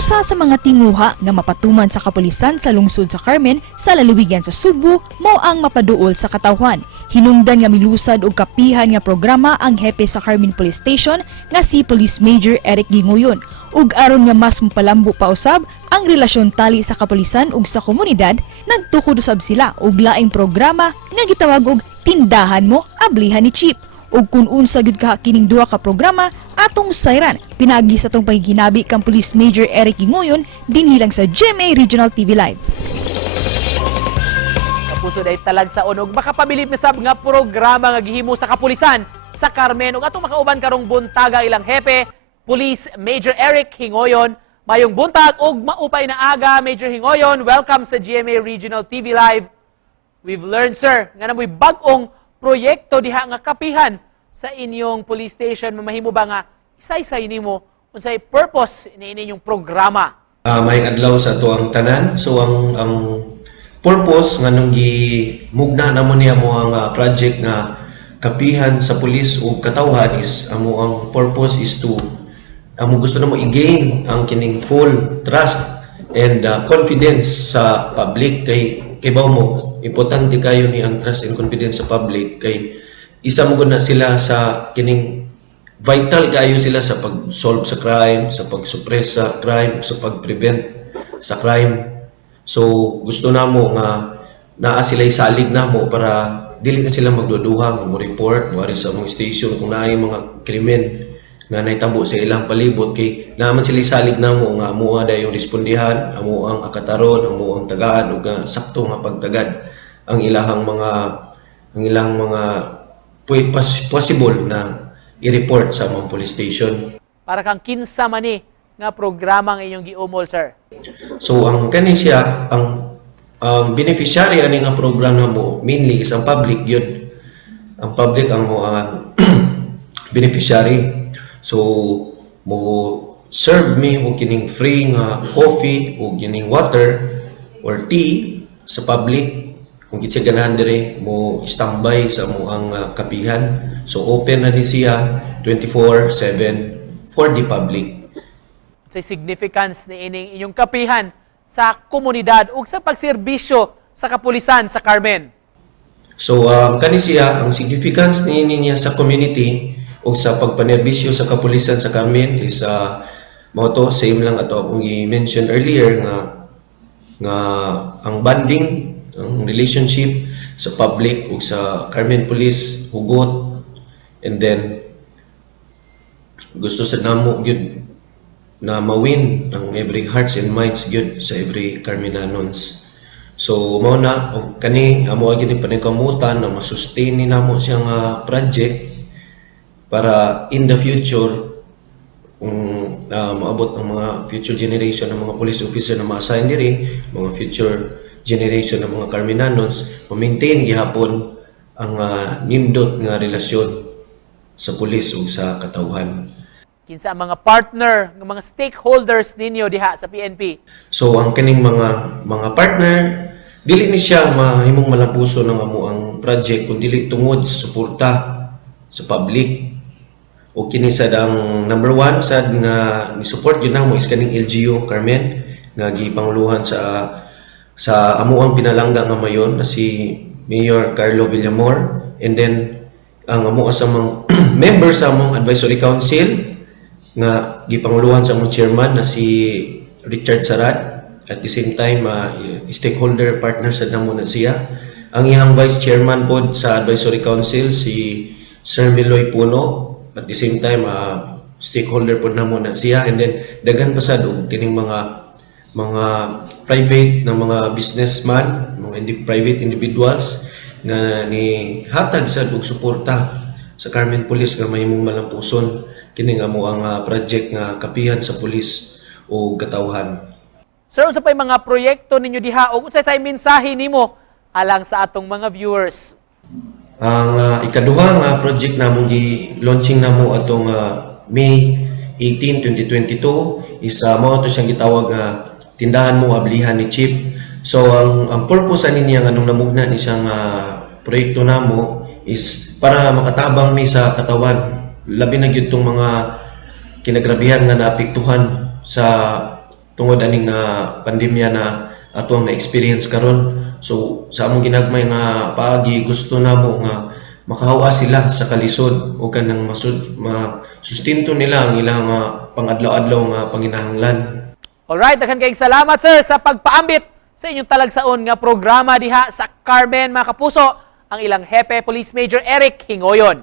Usa sa mga tinguha nga mapatuman sa kapulisan sa lungsod sa Carmen sa lalawigan sa Subo mao ang mapaduol sa katawhan. Hinungdan nga milusad og kapihan nga programa ang hepe sa Carmen Police Station nga si Police Major Eric Gingoyon. Ug aron nga mas mapalambo pa usab ang relasyon tali sa kapulisan ug sa komunidad, nagtukod usab sila og laing programa nga gitawag og Tindahan Mo Ablihan ni Chief. Ug kung unsa gyud ka kining duha ka programa atong sayran pinagi sa tong pagiginabi kang Police Major Eric Gingoyon dinhi lang sa GMA Regional TV Live. Kapuso day talag sa unog makapabilib na sab nga programa nga gihimo sa kapulisan sa Carmen ug atong makauban karong buntaga ilang hepe Police Major Eric Gingoyon. Mayong buntag ug maupay na aga Major Gingoyon. Welcome sa GMA Regional TV Live. We've learned sir nga namoy bag-ong proyekto diha nga kapihan sa inyong police station. Mamahimo ba nga isa-isa nimo unsay purpose ni inyong programa? May adlaw sa tuang tanan. So ang purpose nga nung gimugna na mo niya mo ang project nga kapihan sa pulis o katawhan is amo ang purpose is to amo gusto na mo i-gain ang kining full trust and confidence sa public kay bawo mo importante kayo ni ang trust and confidence sa public kay isa mo na sila sa kining vital kayo sila sa pag-solve sa crime, sa pag-suppress sa crime, sa pag-prevent sa crime. So gusto na mo nga naa sila isalig na mo para dili na sila magduduha mo report mo sa mga station kung naay mga krimen nga naitabo sa ilang palibot kay naman sila isalig na mo nga amo ada yung respondihan, amo ang akataron, amo ang tagaan ug sakto nga pagtagad ang ilang mga possible na i-report sa mga police station. Para kang kinsa man ni nga programa nga inyong giumol sir. So ang kani siya ang beneficiary ani nga programa mo mainly is ang public gyud. Ang public ang mo beneficiary. So mo serve me og kining free nga coffee o kining water or tea sa public kung kitsa ganahan dire mo standby sa mo ang kapihan. So open na ni siya 24/7 for the public. Sa significance ni inyong kapihan sa komunidad ug sa pagserbisyo sa kapulisan sa Carmen. So kani siya ang significance niya sa community ug sa pagpanerbisyo sa kapulisan sa Carmen is mao to same lang ato akong i-mention earlier nga ang bonding, ang relationship sa public ug sa Carmen Police hugot, and then gusto sa namo gyud na mawin ang every hearts and minds gyud sa every Carmenanons. So mao na kani amo gyud paningkamutan na masustain ni namo siyang project para in the future maabot ang mga future generation ng mga police officer na ma-assign diri, mga future generation ng mga Carmenanons, ma-maintain gihapon ang nindot nga relasyon sa pulis ug sa katawhan. Kinsa ang mga partner, ng mga stakeholders ninyo diha sa PNP? So ang kaning mga partner dili ni siya mahimong malampuso ng amo ang project kun dili tungod sa suporta sa public. O kini sad ang number one sad nga ni-support yun namo is kaning LGU Carmen nga gipanguluhan sa amo ang pinalangga nga mayon na si Mayor Carlo Villamor, and then ang amo sa mga member sa among advisory council nga gipanguluhan sa among chairman na si Richard Sarat, at the same time stakeholder partner sa namo na siya. Ang iyang vice chairman pod sa advisory council si Sir Miloy Puno, at the same time stakeholder pod namo na siya, and then daghan pa sad og kining mga private na mga businessman, mga private individuals nga ni hatag sad og suporta sa Carmen Police nga mahimong malampuson kini nga mo ang project nga kapihan sa pulis o katawhan. Sir, unsa pay mga proyekto ninyo diha ug unsay say mensahe nimo alang sa atong mga viewers? Ang ikaduha nga project namong gi-launching namo atong May 18, 2022 is mao to siyang gitawag nga Tindahan Mo Ablihan ni Chief. So ang purpose ani niya nganong namugna ni siyang proyekto namo is para makatabang mi sa katawan labi na gyud tong mga kinagrabihan nga naapektuhan sa tungod aning pandemya na atong na-experience karon. So sa among ginagmay nga paagi gusto namo nga makahawa sila sa kalisod o kanang masustinto nila ang ilang pangadlaw-adlaw nga panginahanglan. Alright, daghan kayong salamat sir sa pagpaambit sa inyong talagsaon nga programa diha sa Carmen, mga kapuso, ang ilang hepe Police Major Eric Hingoyon.